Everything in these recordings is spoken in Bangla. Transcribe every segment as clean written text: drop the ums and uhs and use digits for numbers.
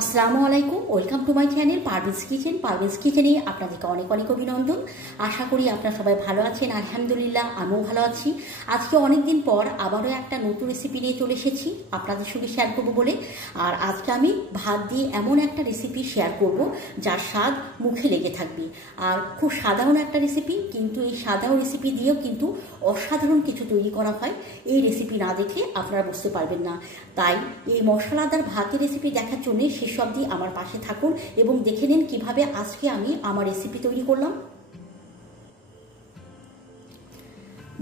আসসালামু আলাইকুম, welcome to my channel Parvez kitchen. Parvez কিচেনে আপনাদেরকে অনেক অনেক অভিনন্দন। আশা করি আপনারা সবাই ভালো আছেন। আলহামদুলিল্লাহ, আমিও ভালো আছি। আজকে অনেক দিন পর আবারও একটা নতুন রেসিপি নিয়ে চলে এসেছি আপনাদের সঙ্গে শেয়ার করব বলে। আর আজকে আমি ভাত দিয়ে এমন একটা রেসিপি শেয়ার করব যার স্বাদ মুখে লেগে থাকবে। আর খুব সাধারণ একটা রেসিপি, কিন্তু এই সাধারণ রেসিপি দিয়েও কিন্তু অসাধারণ কিছু তৈরি করা হয়। এই রেসিপি না দেখলে আপনারা বুঝতে পারবেন না। তাই এই মশলাদার ভাতের রেসিপি দেখার জন্য শেষ অবধি আমার পাশে থাকুন এবং দেখে নিন কিভাবে আজকে আমি আমার রেসিপি তৈরি করলাম।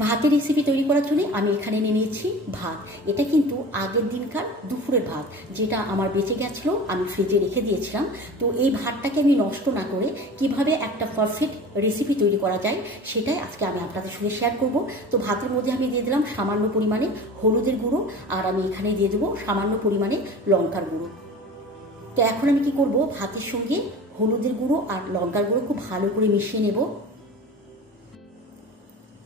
ভাতের রেসিপি তৈরি করার জন্য আমি এখানে নিয়ে নিয়েছি ভাত। এটা কিন্তু আগের দিনকার দুপুরের ভাত, যেটা আমার বেঁচে গেছিল, আমি ফ্রিজে রেখে দিয়েছিলাম। তো এই ভাতটাকে আমি নষ্ট না করে কিভাবে একটা পারফেক্ট রেসিপি তৈরি করা যায় সেটাই আজকে আমি আপনাদের সঙ্গে শেয়ার করব। তো ভাতের মধ্যে আমি দিয়ে দিলাম সামান্য পরিমাণে হলুদের গুঁড়ো, আর আমি এখানে দিয়ে দেবো সামান্য পরিমাণে লঙ্কার গুঁড়ো। তো এখন আমি কি করব, ভাতের সঙ্গে হলুদের গুঁড়ো আর লঙ্কার গুঁড়ো খুব ভালো করে মিশিয়ে নেব।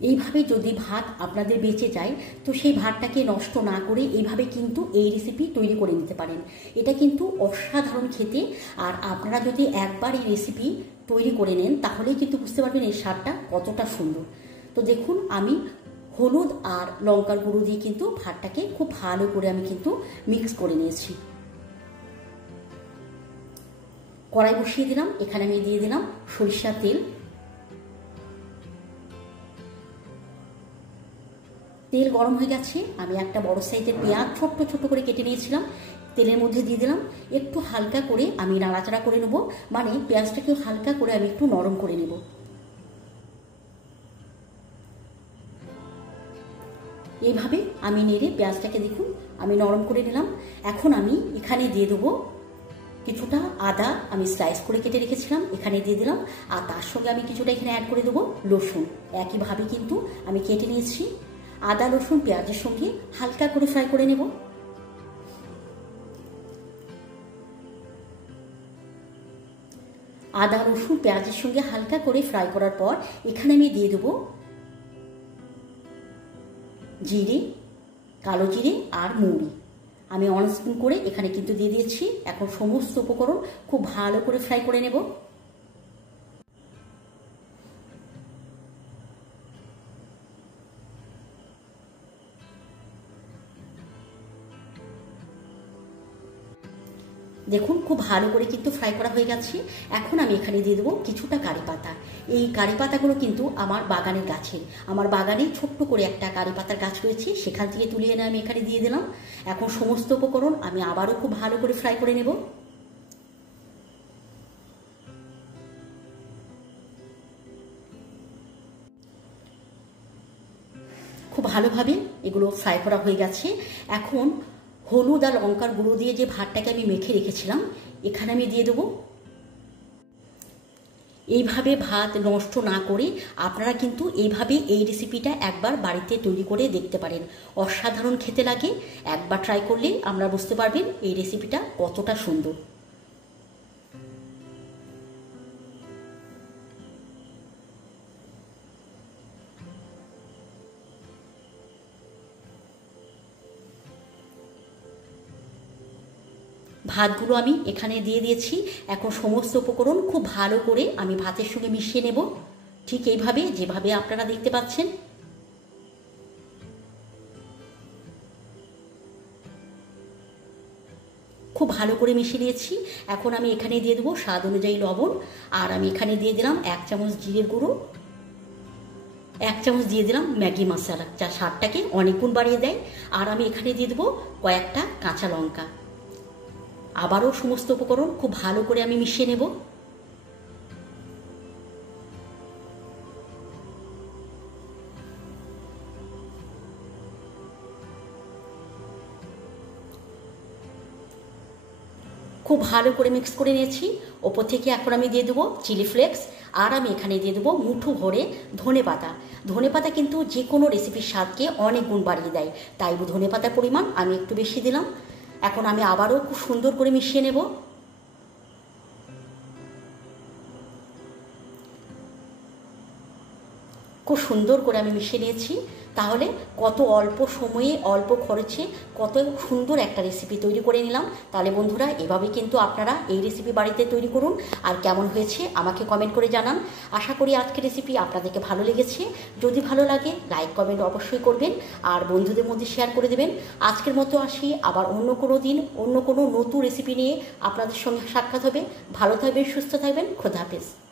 এইভাবে যদি ভাত আপনাদের বেঁচে যায় তো সেই ভাতটাকে নষ্ট না করে এইভাবে কিন্তু এই রেসিপি তৈরি করে নিতে পারেন। এটা কিন্তু অসাধারণ খেতে। আর আপনারা যদি একবার এই রেসিপি তৈরি করে নেন তাহলে কিন্তু বুঝতে পারবেন এর স্বাদটা কতটা সুন্দর। তো দেখুন, আমি হলুদ আর লঙ্কার গুঁড়ো দিয়ে কিন্তু ভাতটাকে খুব ভালো করে আমি কিন্তু মিক্স করে নিয়েছি। কড়াই বসিয়ে দিলাম, এখানে আমি দিয়ে দিলাম সরিষার তেল। তেল গরম হয়ে গেছে, আমি একটা বড় সাইজের পেঁয়াজ ছোট্ট ছোট্ট করে কেটে নিয়েছিলাম, তেলের মধ্যে দিয়ে দিলাম। একটু হালকা করে আমি নাড়াচাড়া করে নেব, মানে পেঁয়াজটাকে হালকা করে আমি একটু নরম করে নেব। এইভাবে আমি নেড়ে পেঁয়াজটাকে দেখুন আমি নরম করে নিলাম। এখন আমি এখানে দিয়ে দেবো কিছুটা আদা, আমি স্লাইস করে কেটে রেখেছিলাম, এখানে দিয়ে দিলাম। আর তার সঙ্গে আমি কিছুটা এখানে অ্যাড করে দেবো রসুন। একইভাবে কিন্তু আমি কেটে নিয়েছি। আদা রসুন পেঁয়াজের সঙ্গে হালকা করে ফ্রাই করে নেব। আদা রসুন পেঁয়াজের সঙ্গে হালকা করে ফ্রাই করার পর এখানে আমি দিয়ে দেবো জিরে, কালো জিরে আর মৌরি। আমি 1 স্পুন করে এখানে কিন্তু দিয়ে দিয়েছি। এখন সমস্ত উপকরণ খুব ভালো করে ফ্রাই করে নেব। দেখুন খুব ভালো করে কিন্তু ফ্রাই করা হয়ে গেছে। এখন আমি এখানে দিয়ে দেবো কিছুটা কারি পাতা। এই কারি পাতাগুলো কিন্তু আমার বাগানের গাছের, আমার বাগানে ছোট্ট করে একটা কারি পাতার গাছ রয়েছে, সেখান থেকে তুলে এনে আমি এখানে দিয়ে দিলাম। এখন সমস্ত উপকরণ আমি আবারও খুব ভালো করে ফ্রাই করে নেব। খুব ভালোভাবে এগুলো ফ্রাই করা হয়ে গেছে। এখন হলুদ আর লঙ্কার গুঁড়ো দিয়ে যে ভাতটাকে আমি মেখে রেখেছিলাম এখানে আমি দিয়ে দেবো। এইভাবে ভাত নষ্ট না করে আপনারা কিন্তু এইভাবে এই রেসিপিটা একবার বাড়িতে তৈরি করে দেখতে পারেন। অসাধারণ খেতে লাগে। একবার ট্রাই করলে আপনারা বুঝতে পারবেন এই রেসিপিটা কতটা সুন্দর। ভাতগুলো আমি এখানে দিয়ে দিয়েছি। এখন সমস্ত উপকরণ খুব ভালো করে আমি ভাতের সঙ্গে মিশিয়ে নেব, ঠিক এইভাবে যেভাবে আপনারা দেখতে পাচ্ছেন। খুব ভালো করে মিশিয়ে নিয়েছি। এখন আমি এখানে দিয়ে দেবো স্বাদ অনুযায়ী লবণ, আর আমি এখানে দিয়ে দিলাম 1 চামচ জিরের গুঁড়ো, 1 চামচ দিয়ে দিলাম ম্যাগি মশলা, যা স্বাদটাকে অনেক গুণ বাড়িয়ে দেয়। আর আমি এখানে দিয়ে দেবো কয়েকটা কাঁচা লঙ্কা। আবারও সমস্ত উপকরণ খুব ভালো করে আমি মিশিয়ে নেব। খুব ভালো করে মিক্স করে নিয়েছি। ওপর থেকে এখন আমি দিয়ে দেবো চিলি ফ্লেক্স, আর আমি এখানে দিয়ে দেবো মুঠো ভরে ধনে পাতা। ধনে পাতা কিন্তু যে কোনো রেসিপির স্বাদকে অনেক গুণ বাড়িয়ে দেয়, তাই ধনে পাতার পরিমাণ আমি একটু বেশি দিলাম। এখন আমি আবারও খুব সুন্দর করে মিশিয়ে নেব। খুব সুন্দর করে আমি মিশিয়ে নিয়েছি। তাহলে কত অল্প সময়ে অল্প খরচে কত সুন্দর একটা রেসিপি তৈরি করে নিলাম। তাহলে বন্ধুরা এভাবে কিন্তু আপনারা এই রেসিপি বাড়িতে তৈরি করুন, আর কেমন হয়েছে আমাকে কমেন্ট করে জানান। আশা করি আজকের রেসিপি আপনাদেরকে ভালো লেগেছে। যদি ভালো লাগে লাইক কমেন্ট অবশ্যই করবেন, আর বন্ধুদের মধ্যে শেয়ার করে দেবেন। আজকের মতো আসি, আবার অন্য কোনো দিন অন্য কোনো নতুন রেসিপি নিয়ে আপনাদের সঙ্গে সাক্ষাৎ হবে। ভালো থাকবেন, সুস্থ থাকবেন, খোদা হাফেজ।